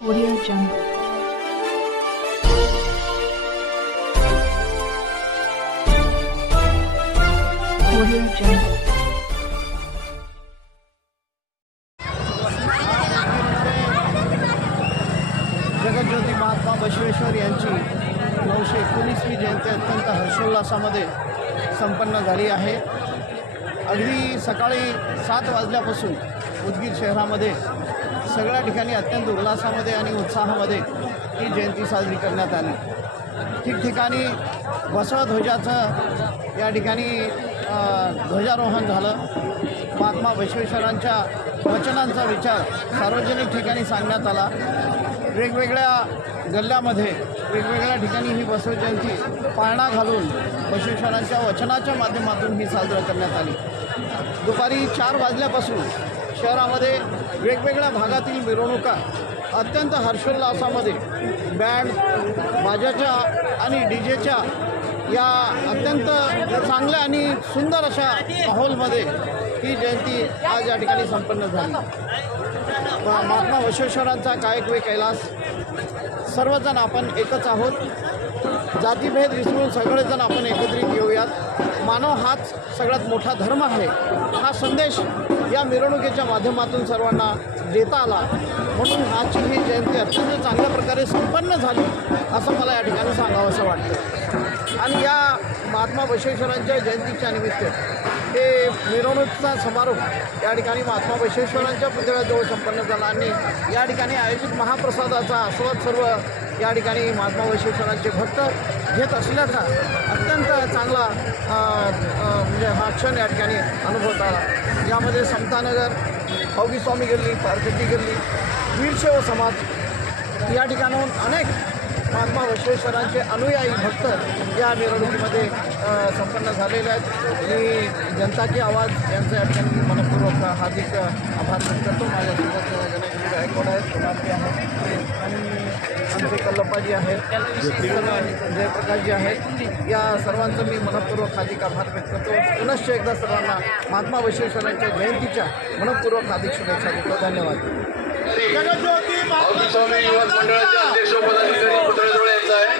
Audio Jungle. Audio Jungle. Jagjyoti Mahatma Basaveshwar यांची 919वी जयंती अत्यंत हर्षोल्लासामध्ये संपन्न झाली आहे. अगदी सकाळी 7 वाजल्यापासून उदगीर शहरामध्ये सगळ्या ठिकाणी अत्यंत उल्हासामध्ये आणि उत्साहामध्ये ही जयंती साजरी करण्यात आली. ठिकठिकाणी बसवध्वजाचं या ठिकाणी ध्वजारोहण झालं. महात्मा बसवेश्वरांच्या वचनांचा विचार सार्वजनिक ठिकाणी सांगण्यात आला. वेगवेगळ्या गल्ल्यामध्ये वेगवेगळ्या ठिकाणी ही बसव जयंती पाळणा घालून बसवेश्वरांच्या वचनाच्या माध्यमातून ही साजरा करण्यात आली. दुपारी 4 वाजल्यापासून शहरामध्ये वेगवेगळ्या भागातील मिरवणुका अत्यंत हर्षोल्लासामध्ये बँड बाजाच्या आणि डीजेच्या या अत्यंत चांगल्या आणि सुंदर अशा माहोलमध्ये ही जयंती आज या ठिकाणी संपन्न झाली. महात्मा बसवेश्वरांचा कायकवे कैलास. सर्वजण आपण एकच आहोत. जातीभेद विसरून सगळेजण आपण एकत्रित येऊयात. मानव हाच सगळ्यात मोठा धर्म आहे हा संदेश या मिरवणुकीच्या माध्यमातून सर्वांना देता आला. म्हणून आजची ही जयंती अत्यंत चांगल्या प्रकारे संपन्न झाली असं मला या ठिकाणी सांगावंसं वाटतं. आणि या महात्मा बसवेश्वरांच्या जयंतीच्या निमित्त हे मिरवणुकीचा समारोप या ठिकाणी महात्मा बसवेश्वरांच्या पुतळ्याजवळ संपन्न झाला आणि या ठिकाणी आयोजित महाप्रसादाचा आस्वाद सर्व या ठिकाणी महात्मा बसवेश्वरांचे भक्त घेत असल्याचा अत्यंत चांगला म्हणजे हा क्षण या ठिकाणी अनुभवता आला. यामध्ये समतानगर, हौगी स्वामी गल्ली, पारकटी गल्ली, वीरशैव समाज या ठिकाणाहून अनेक महात्मा बसवेश्वरांचे अनुयायी भक्त या मिरवणुकीमध्ये संपन्न झालेले आहेत. मी जनता की आवाज यांचं या ठिकाणी मनपूर्वक हार्दिक आभार व्यक्त करतो. माझ्यासोबत गणेशजी गायकवाड आहेत, सोनाली आहेत आणि आमचे कल्लप्पाजी आहेत, जयप्रकाशजी आहेत. या सर्वांचं मी मनपूर्वक हार्दिक आभार व्यक्त करतो. पुनश्च एकदा सर्वांना महात्मा बसवेश्वरांच्या जयंतीच्या मनपूर्वक हार्दिक शुभेच्छा देतो. धन्यवाद. स्वामी युवक मंडळाचे अध्यक्ष पदाधिकारी पुतळेजवळ यांचा आहे.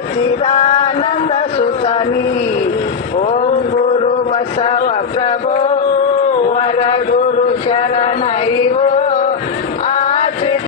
सच्चिदानंद सुतानी ओम गुरु बसव प्रभो वर गुरु शरणई